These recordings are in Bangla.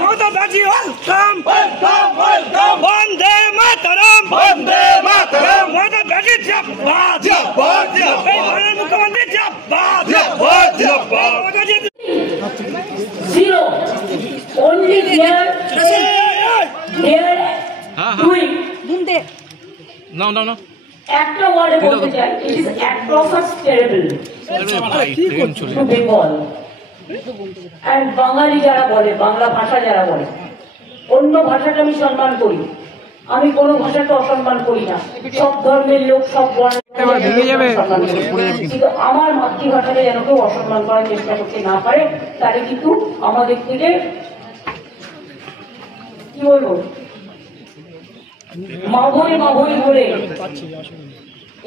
মমতা ব্যানার্জি ওয়েলকাম বন্দে মাতরম মমতা ব্যানার্জি জিন্দাবাদ এই মাননীয় মুখ্যমন্ত্রী জিন্দাবাদ Zero. Only there doing. No. একটা ওয়ার্ডে বলতে চাই, it is atrocious terrible to Bengal. And বাঙালি যারা বলে, বাংলা ভাষা যারা বলে, অন্য ভাষাটা আমি সম্মান করি, আমি কোনো ভাষাকে অসম্মান করি না, সব ধর্মের লোক সব কিন্তু আমার মাতৃভাষাকে যেন কেউ অসম্মান করার চেষ্টা করতে না পারে, তাহলে কিন্তু আমাদের থেকে কি বলবো মাভরি বলে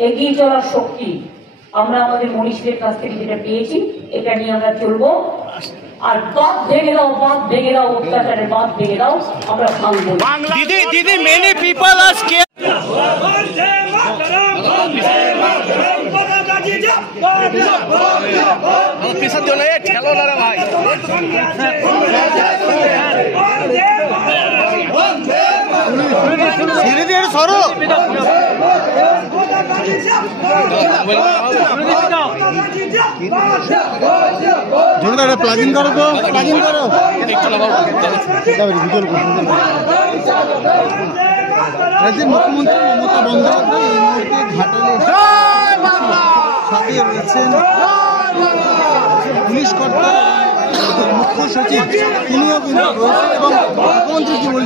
এগিয়ে চলার শক্তি আমরা আমাদের মনীষীদের কাছ থেকে যেটা পেয়েছি, এটা নিয়ে আমরা চলবো। আর বাদ ভেঙে দাও অত্যাচারের বাদ ভেঙে দাও, আমরা ভাঙবো। Didi, many people are scared. Plugging করো তো, প্লাগিং করো। মুখ্যমন্ত্রী মমতা বন্দ্যোপাধ্যায় এই মুহূর্তে ঘাটালে সাথে রয়েছেন পুলিশ কর্তা, মুখ্য সচিব, তিনিও কিন্তু রয়েছেন এবং মুখ্যমন্ত্রী কি বলছেন।